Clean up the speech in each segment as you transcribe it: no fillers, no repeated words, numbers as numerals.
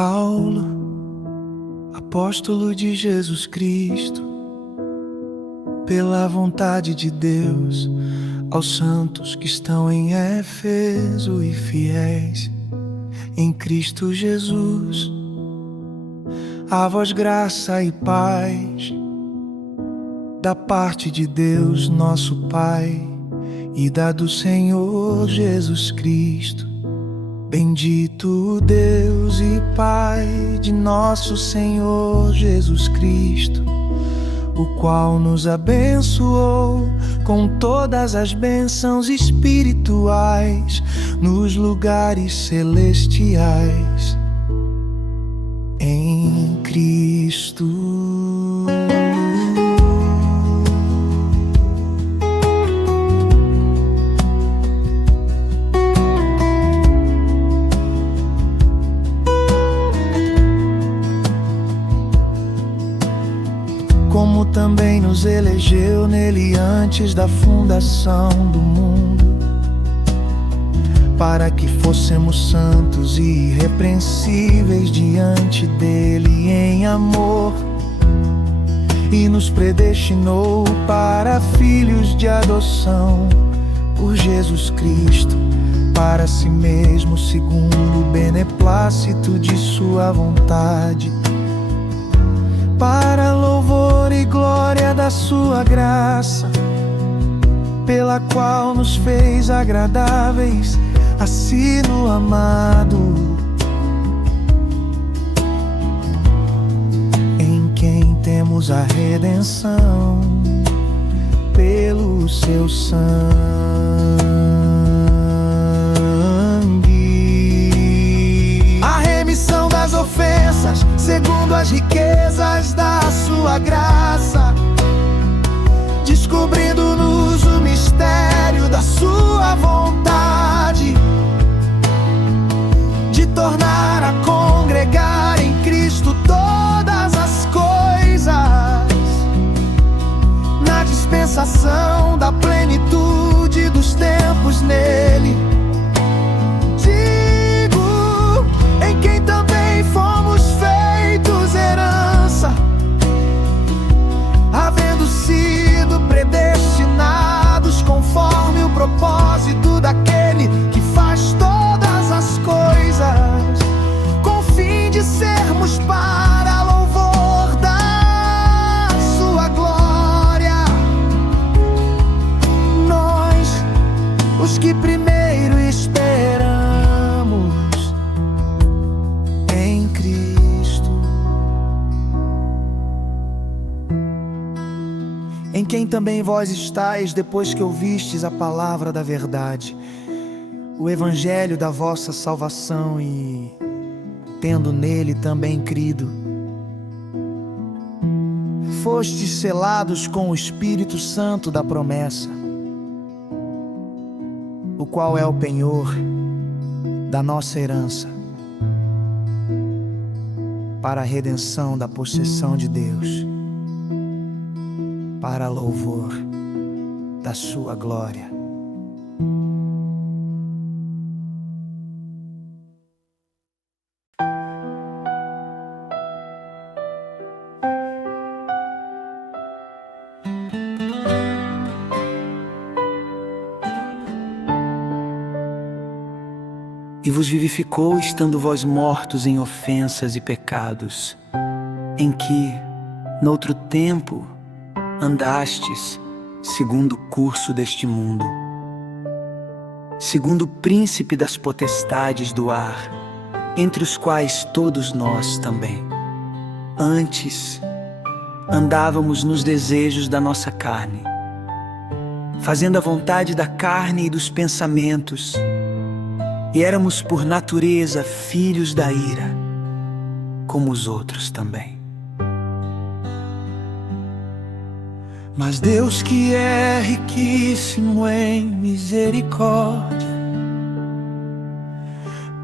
Paulo, apóstolo de Jesus Cristo, pela vontade de Deus, aos santos que estão em Éfeso e fiéis em Cristo Jesus, a vós graça e paz da parte de Deus nosso Pai e da do Senhor Jesus Cristo. Bendito Deus e Pai de nosso Senhor Jesus Cristo, o qual nos abençoou com todas as bênçãos espirituais nos lugares celestiais em Cristo. Como também nos elegeu nele antes da fundação do mundo, para que fôssemos santos e irrepreensíveis diante dele em amor, e nos predestinou para filhos de adoção por Jesus Cristo, para si mesmo, segundo o beneplácito de sua vontade, para louvor e glória da sua graça, pela qual nos fez agradáveis a si no amado, em quem temos a redenção pelo seu sangue, a remissão das ofensas segundo as riquezas da sua graça, descobrindo-nos o mistério da sua vontade, de tornar a congregar em Cristo todas as coisas, na dispensação da plenitude dos tempos nele. Digo, em quem também fomos feitos herança, havendo sido predestinados conforme o propósito daquele que faz todas as coisas, com o fim de sermos para louvor da sua glória, nós, os que primeiro esperamos em Cristo, em quem também vós estáis depois que ouvistes a palavra da verdade, o evangelho da vossa salvação, e, tendo nele também crido, fostes selados com o Espírito Santo da promessa, o qual é o penhor da nossa herança, para a redenção da possessão de Deus, para louvor da sua glória. E vos vivificou, estando vós mortos em ofensas e pecados, em que, noutro tempo, andastes segundo o curso deste mundo, segundo o príncipe das potestades do ar, entre os quais todos nós também antes andávamos nos desejos da nossa carne, fazendo a vontade da carne e dos pensamentos, e éramos por natureza filhos da ira, como os outros também. Mas Deus, que é riquíssimo em misericórdia,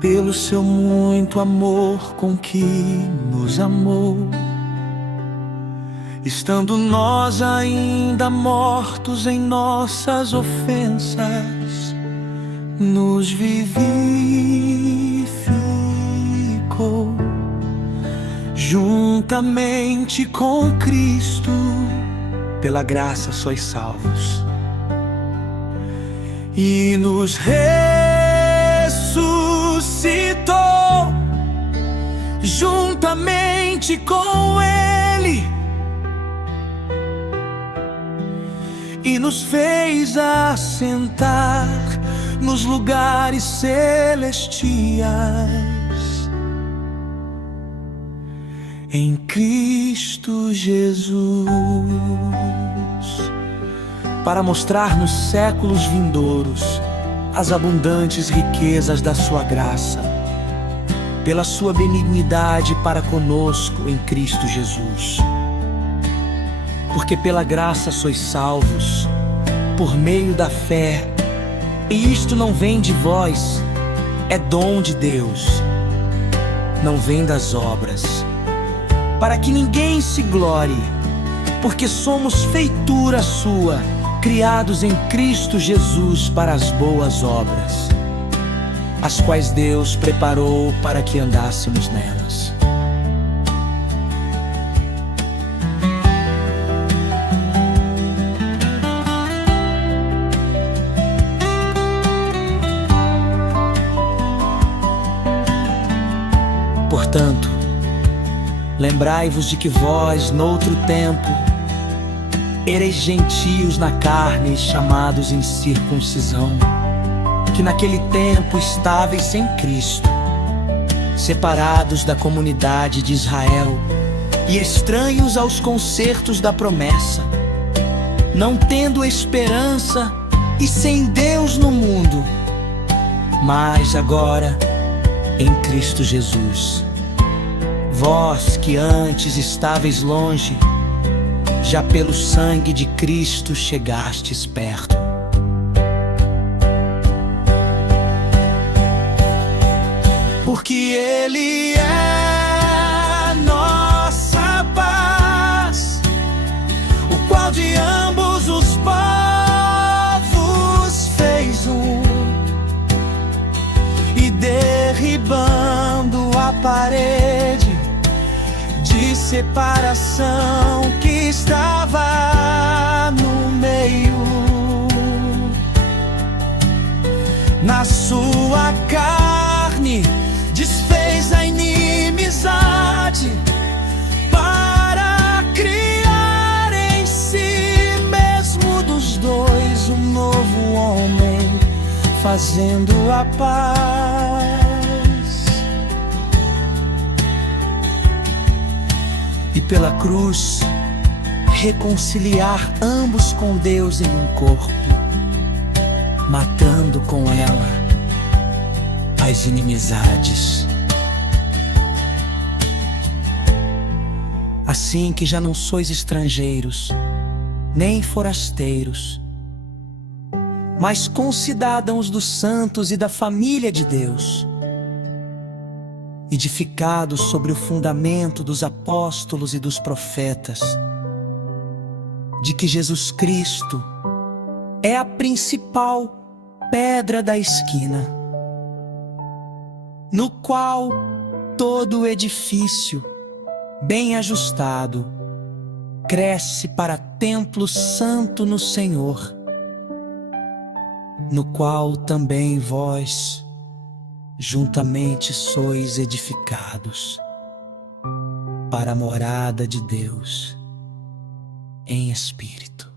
pelo seu muito amor com que nos amou, estando nós ainda mortos em nossas ofensas, nos vivificou juntamente com Cristo, pela graça sois salvos, e nos ressuscitou juntamente com Ele, e nos fez assentar nos lugares celestiais em Cristo Jesus, para mostrar nos séculos vindouros as abundantes riquezas da sua graça, pela sua benignidade para conosco em Cristo Jesus. Porque pela graça sois salvos, por meio da fé, e isto não vem de vós, é dom de Deus, não vem das obras, para que ninguém se glorie, porque somos feitura sua, criados em Cristo Jesus para as boas obras, as quais Deus preparou para que andássemos nelas. Portanto, lembrai-vos de que vós, noutro tempo, ereis gentios na carne, chamados em circuncisão, que naquele tempo estáveis sem Cristo, separados da comunidade de Israel e estranhos aos concertos da promessa, não tendo esperança e sem Deus no mundo. Mas agora, em Cristo Jesus, vós que antes estáveis longe, já pelo sangue de Cristo chegastes perto. Porque Ele é nossa paz, o qual de ambos os povos fez um, e derribando a parede de separação que estava no meio, na sua carne desfez a inimizade, para criar em si mesmo dos dois um novo homem, fazendo a paz, e pela cruz reconciliar ambos com Deus em um corpo, matando com ela as inimizades. Assim que já não sois estrangeiros, nem forasteiros, mas concidadãos dos santos e da família de Deus, edificados sobre o fundamento dos apóstolos e dos profetas, de que Jesus Cristo é a principal pedra da esquina, no qual todo o edifício, bem ajustado, cresce para templo santo no Senhor, no qual também vós juntamente sois edificados para a morada de Deus em espírito.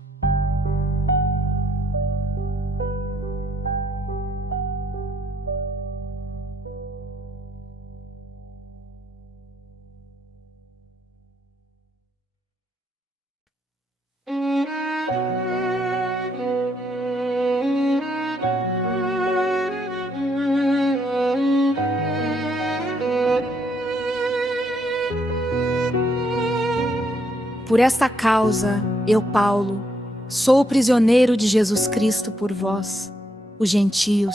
Por esta causa, eu, Paulo, sou o prisioneiro de Jesus Cristo por vós, os gentios.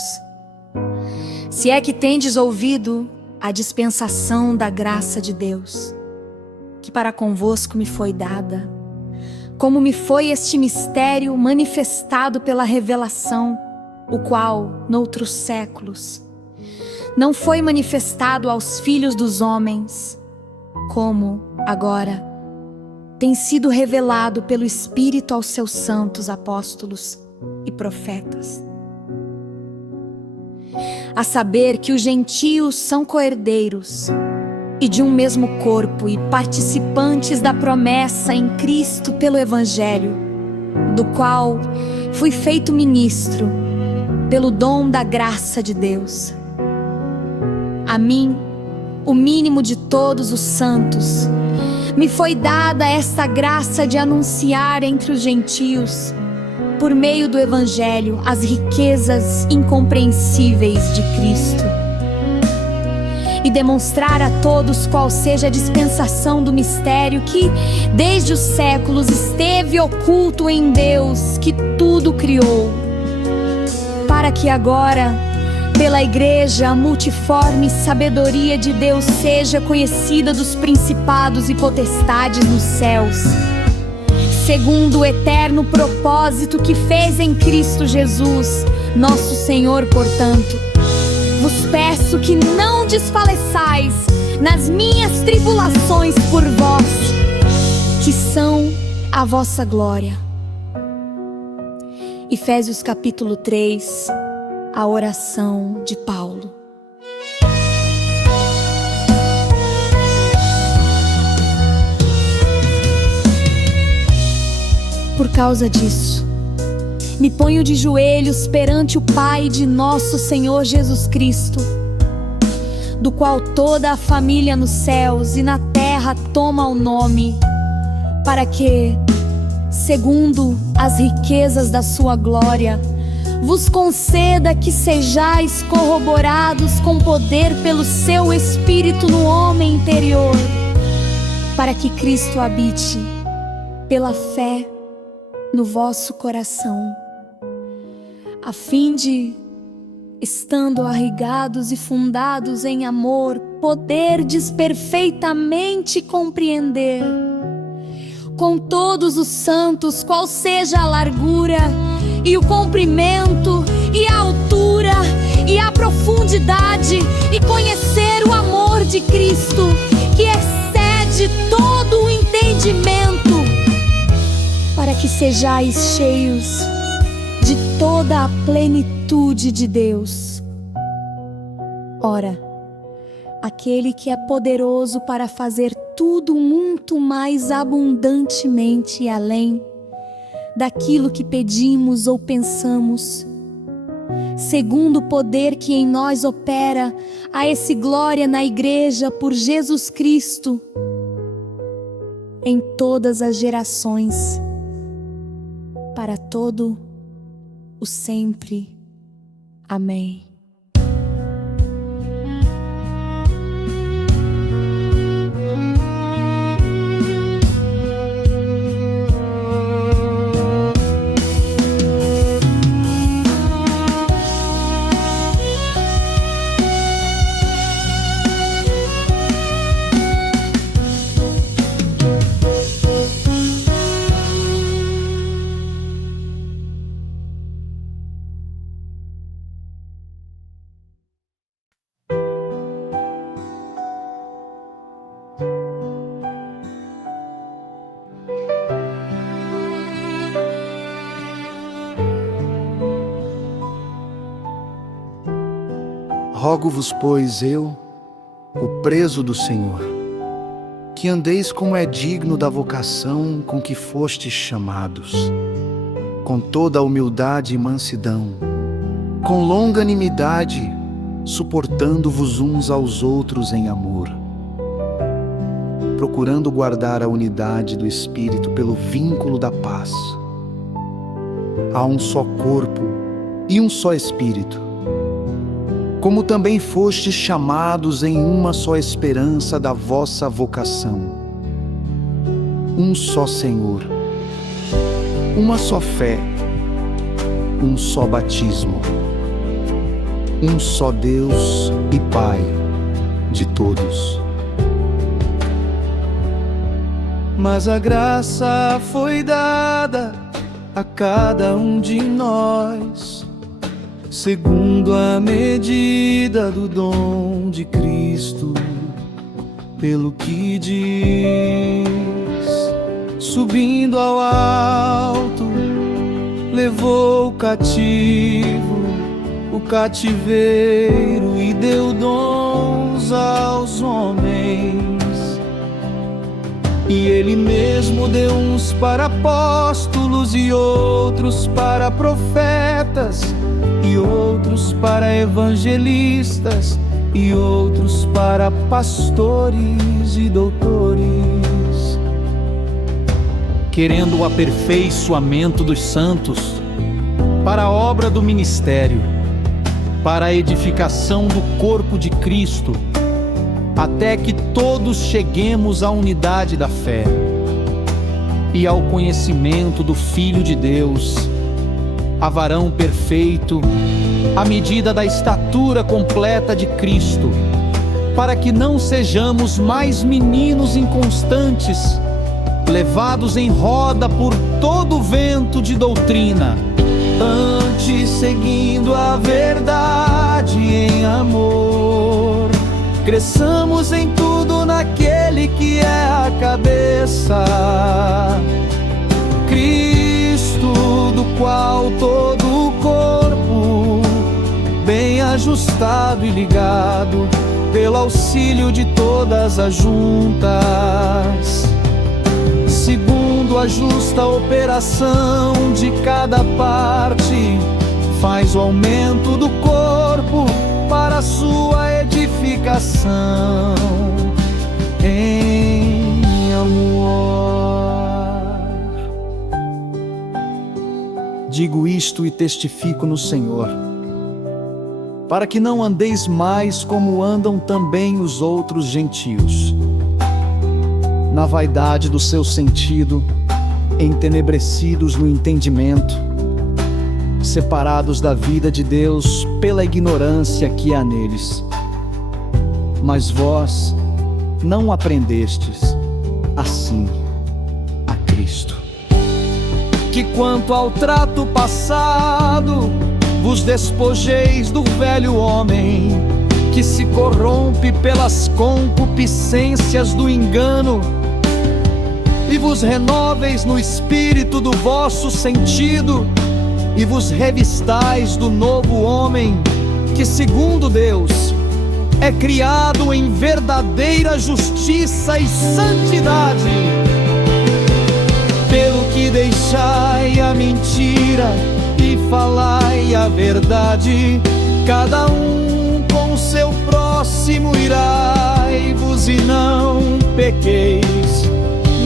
Se é que tendes ouvido a dispensação da graça de Deus, que para convosco me foi dada, como me foi este mistério manifestado pela revelação, o qual, noutros séculos, não foi manifestado aos filhos dos homens, como, agora, tem sido revelado pelo Espírito aos seus santos apóstolos e profetas. A saber que os gentios são coerdeiros e de um mesmo corpo e participantes da promessa em Cristo pelo Evangelho, do qual fui feito ministro pelo dom da graça de Deus. A mim, o mínimo de todos os santos, me foi dada esta graça de anunciar entre os gentios, por meio do Evangelho, as riquezas incompreensíveis de Cristo, e demonstrar a todos qual seja a dispensação do mistério que, desde os séculos, esteve oculto em Deus, que tudo criou, para que agora, pela Igreja, a multiforme sabedoria de Deus seja conhecida dos principados e potestades nos céus, segundo o eterno propósito que fez em Cristo Jesus, nosso Senhor. Portanto, vos peço que não desfaleçais nas minhas tribulações por vós, que são a vossa glória. Efésios capítulo 3, a oração de Paulo. Por causa disso, me ponho de joelhos perante o Pai de nosso Senhor Jesus Cristo, do qual toda a família nos céus e na terra toma o nome, para que, segundo as riquezas da sua glória, vos conceda que sejais corroborados com poder pelo seu Espírito no homem interior, para que Cristo habite, pela fé, no vosso coração, a fim de, estando arraigados e fundados em amor, poderdes perfeitamente compreender, com todos os santos, qual seja a largura, e o comprimento, e a altura, e a profundidade, e conhecer o amor de Cristo, que excede todo o entendimento, para que sejais cheios de toda a plenitude de Deus. Ora, aquele que é poderoso para fazer tudo muito mais abundantemente e além daquilo que pedimos ou pensamos, segundo o poder que em nós opera, a esse glória na Igreja por Jesus Cristo, em todas as gerações, para todo o sempre. Amém. Rogo-vos, pois, eu, o preso do Senhor, que andeis como é digno da vocação com que fostes chamados, com toda a humildade e mansidão, com longanimidade, suportando-vos uns aos outros em amor, procurando guardar a unidade do Espírito pelo vínculo da paz. Há um só corpo e um só Espírito, como também fostes chamados em uma só esperança da vossa vocação. Um só Senhor, uma só fé, um só batismo, um só Deus e Pai de todos. Mas a graça foi dada a cada um de nós, segundo a medida do dom de Cristo. pelo que diz. Subindo ao alto, levou cativo o cativeiro e deu dons aos homens. E ele mesmo deu uns para apóstolos, e outros para profetas, e outros para evangelistas, e outros para pastores e doutores, querendo o aperfeiçoamento dos santos, para a obra do ministério, para a edificação do corpo de Cristo, até que todos cheguemos à unidade da fé e ao conhecimento do Filho de Deus, a varão perfeito, à medida da estatura completa de Cristo, para que não sejamos mais meninos inconstantes, levados em roda por todo o vento de doutrina, antes seguindo a verdade em amor, cresçamos em tudo naquele que é a cabeça, Cristo, do qual todo o corpo, bem ajustado e ligado, pelo auxílio de todas as juntas, segundo a justa operação de cada parte, faz o aumento do corpo para a sua edificação em amor. Digo isto e testifico no Senhor, para que não andeis mais como andam também os outros gentios, na vaidade do seu sentido, entenebrecidos no entendimento, separados da vida de Deus pela ignorância que há neles. Mas vós não aprendestes assim a Cristo. Que quanto ao trato passado, vos despojeis do velho homem, que se corrompe pelas concupiscências do engano, e vos renoveis no espírito do vosso sentido, e vos revistais do novo homem, que segundo Deus é criado em verdadeira justiça e santidade. Pelo que deixai a mentira e falai a verdade, cada um com seu próximo irai-vos e não pequeis.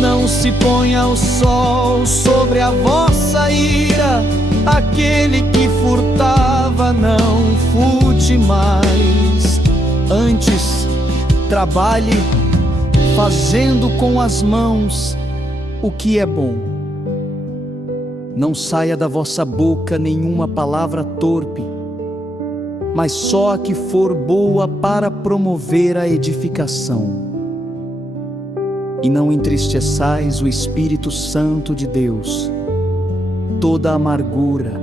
Não se ponha o sol sobre a vossa ira, aquele que furtava não furte mais. Antes, trabalhe fazendo com as mãos o que é bom. Não saia da vossa boca nenhuma palavra torpe, mas só a que for boa para promover a edificação. E não entristeçais o Espírito Santo de Deus. Toda amargura,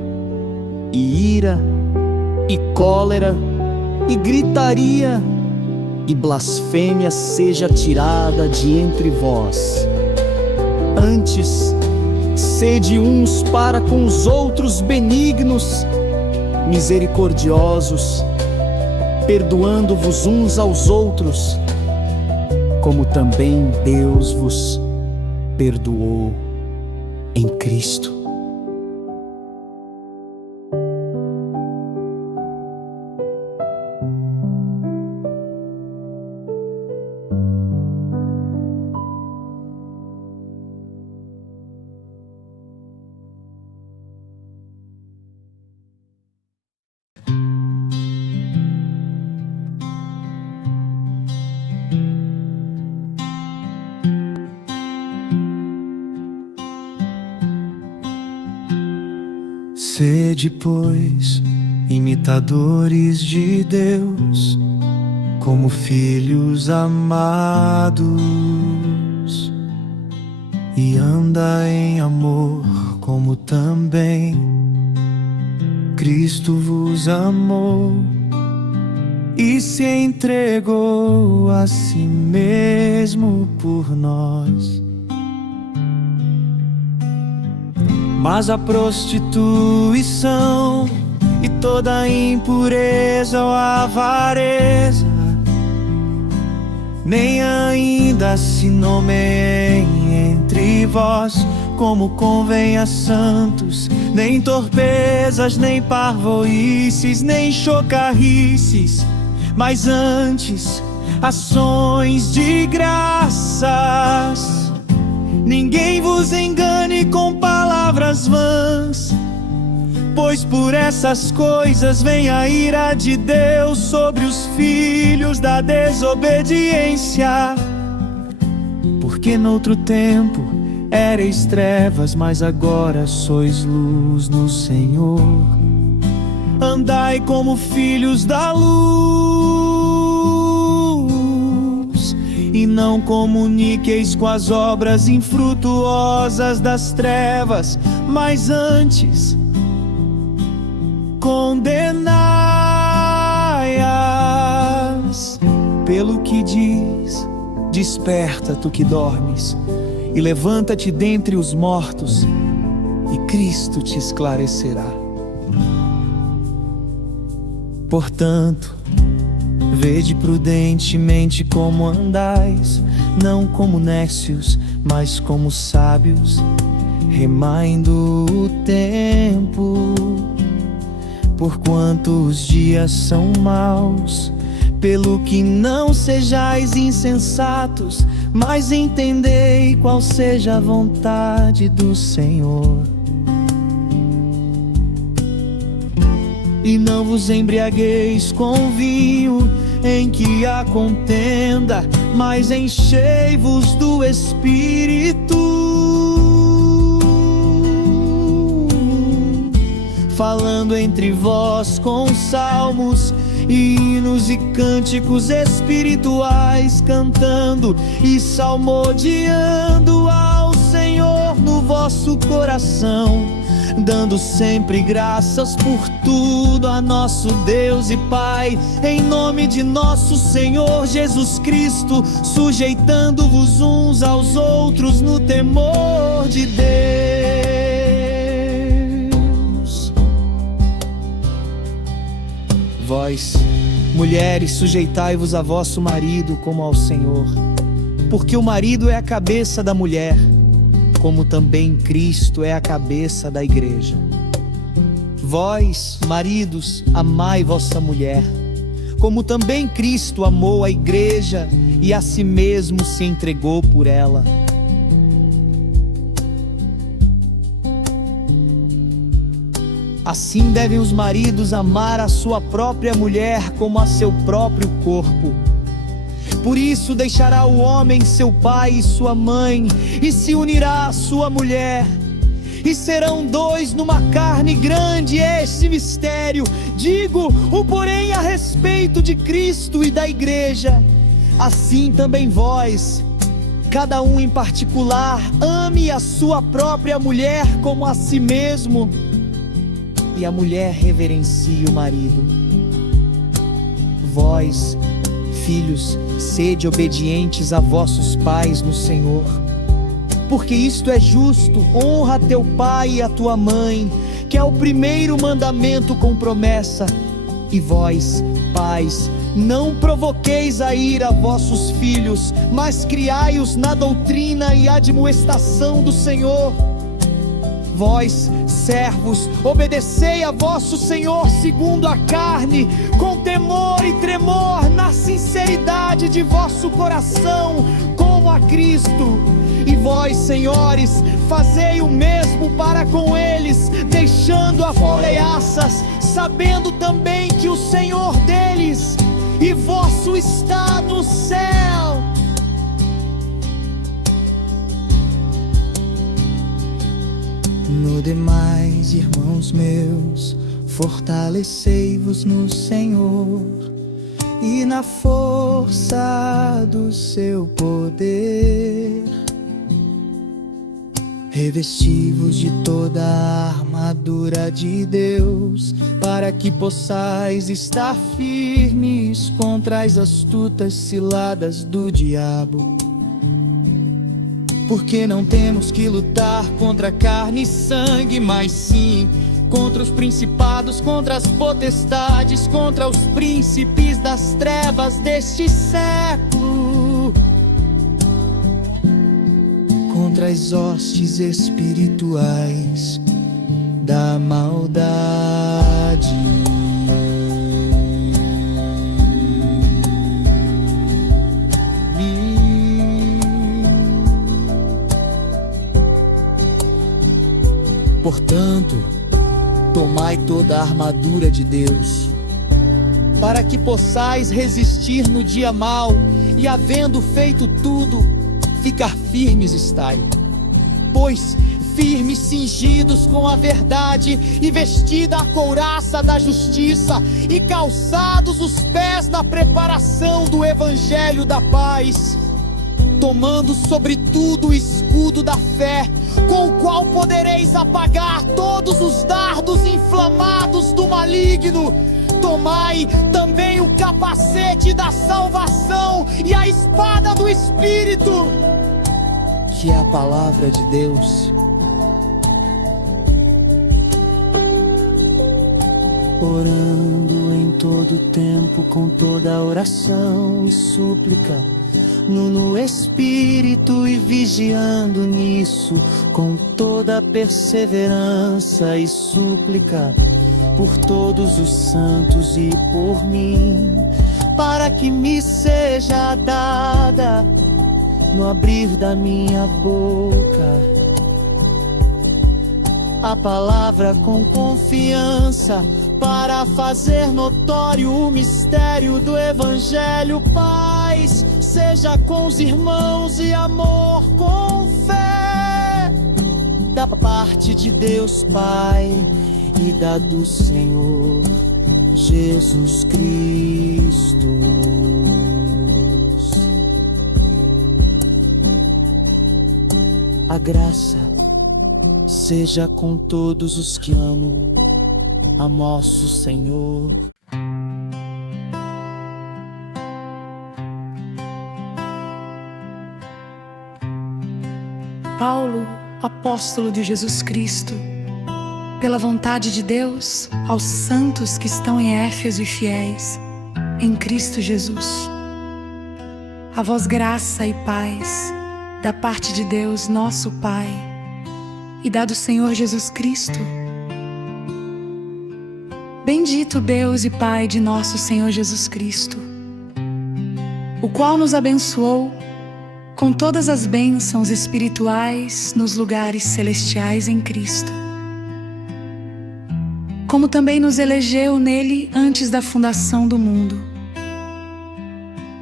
e ira, e cólera, e gritaria, e blasfêmia seja tirada de entre vós. Antes, sede uns para com os outros benignos, misericordiosos, perdoando-vos uns aos outros, como também Deus vos perdoou em Cristo. Sede, pois, imitadores de Deus, como filhos amados, e anda em amor, como também Cristo vos amou e se entregou a si mesmo mesmo por nós. Mas a prostituição e toda a impureza ou avareza nem ainda se nomeiem entre vós, como convém a santos, nem torpezas, nem parvoices, nem chocarrices, mas antes ações de graças. Ninguém vos engane com palavras vãs, pois por essas coisas vem a ira de Deus sobre os filhos da desobediência. Porque noutro tempo éreis trevas, mas agora sois luz no Senhor. Andai como filhos da luz, e não comuniqueis com as obras infrutuosas das trevas, mas antes condenai-as. Pelo que diz: desperta, tu que dormes, e levanta-te dentre os mortos, e Cristo te esclarecerá. Portanto, vede prudentemente como andais, não como nécios, mas como sábios, remaindo o tempo, porquanto os dias são maus. Pelo que não sejais insensatos, mas entendei qual seja a vontade do Senhor. E não vos embriagueis com vinho, em que há contenda, mas enchei-vos do Espírito, falando entre vós com salmos, hinos e cânticos espirituais, cantando e salmodiando ao Senhor no vosso coração, dando sempre graças por tudo a nosso Deus e Pai, em nome de nosso Senhor Jesus Cristo, sujeitando-vos uns aos outros no temor de Deus. Vós, mulheres, sujeitai-vos a vosso marido como ao Senhor, porque o marido é a cabeça da mulher, como também Cristo é a cabeça da igreja. Vós, maridos, amai vossa mulher, como também Cristo amou a igreja e a si mesmo se entregou por ela. Assim devem os maridos amar a sua própria mulher como a seu próprio corpo. Por isso deixará o homem seu pai e sua mãe, e se unirá à sua mulher, e serão dois numa carne grande. Este mistério digo, o porém a respeito de Cristo e da igreja. Assim também vós, cada um em particular, ame a sua própria mulher como a si mesmo, e a mulher reverencie o marido. Vós, filhos, sede obedientes a vossos pais no Senhor, porque isto é justo. Honra teu pai e a tua mãe, que é o primeiro mandamento com promessa. E vós, pais, não provoqueis a ira vossos filhos, mas criai-os na doutrina e admoestação do Senhor. Vós, servos, obedecei a vosso Senhor segundo a carne, com temor e tremor, na sinceridade de vosso coração, como a Cristo. E vós, senhores, fazei o mesmo para com eles, deixando amoreaças, sabendo também que o Senhor deles e vosso está no céu. No demais, irmãos meus, fortalecei-vos no Senhor e na força do seu poder. Revesti-vos de toda a armadura de Deus, para que possais estar firmes contra as astutas ciladas do diabo. Porque não temos que lutar contra carne e sangue, mas sim contra os principados, contra as potestades, contra os príncipes das trevas deste século, contra as hostes espirituais da maldade. Portanto, tomai toda a armadura de Deus, para que possais resistir no dia mau, e havendo feito tudo, ficar firmes estai. Pois firmes, cingidos com a verdade, e vestida a couraça da justiça, e calçados os pés na preparação do evangelho da paz, tomando sobretudo o escudo da fé, com o qual podereis apagar todos os dardos inflamados do maligno. Tomai também o capacete da salvação e a espada do Espírito, que é a palavra de Deus. Orando em todo tempo com toda oração e súplica no Espírito, e vigiando nisso com toda perseverança e súplica por todos os santos e por mim, para que me seja dada no abrir da minha boca a palavra com confiança, para fazer notório o mistério do Evangelho. Paz seja com os irmãos e amor com fé, da parte de Deus Pai e da do Senhor Jesus Cristo. A graça seja com todos os que amam a nosso Senhor. Paulo, apóstolo de Jesus Cristo, pela vontade de Deus, aos santos que estão em Éfeso e fiéis em Cristo Jesus. A vós graça e paz da parte de Deus, nosso Pai, e da do Senhor Jesus Cristo. Bendito Deus e Pai de nosso Senhor Jesus Cristo, o qual nos abençoou com todas as bênçãos espirituais nos lugares celestiais em Cristo, como também nos elegeu nele antes da fundação do mundo,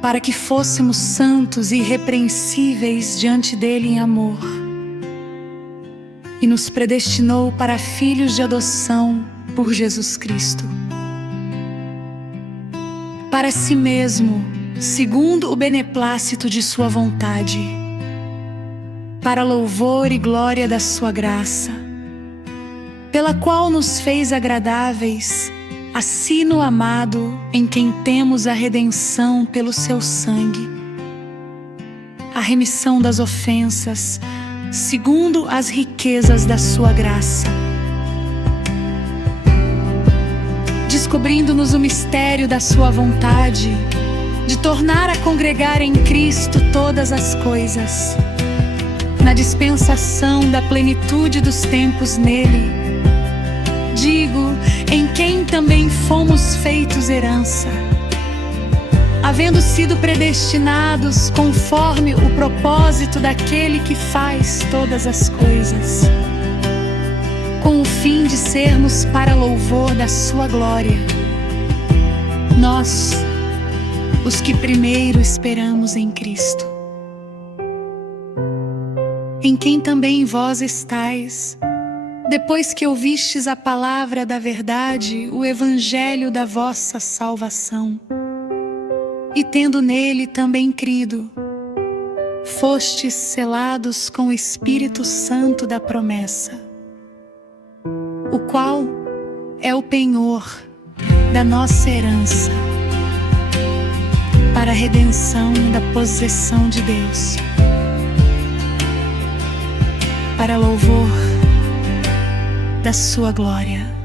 para que fôssemos santos e irrepreensíveis diante dele em amor, e nos predestinou para filhos de adoção por Jesus Cristo, para si mesmo, segundo o beneplácito de sua vontade, para louvor e glória da sua graça, pela qual nos fez agradáveis a si no amado, em quem temos a redenção pelo seu sangue, a remissão das ofensas, segundo as riquezas da sua graça, descobrindo-nos o mistério da sua vontade, de tornar a congregar em Cristo todas as coisas, na dispensação da plenitude dos tempos nele. Digo, em quem também fomos feitos herança, havendo sido predestinados conforme o propósito daquele que faz todas as coisas, com o fim de sermos para louvor da sua glória, nós, os que primeiro esperamos em Cristo, em quem também vós estais, depois que ouvistes a palavra da verdade, o evangelho da vossa salvação, e tendo nele também crido, fostes selados com o Espírito Santo da promessa, o qual é o penhor da nossa herança, para a redenção da possessão de Deus, para louvor da sua glória.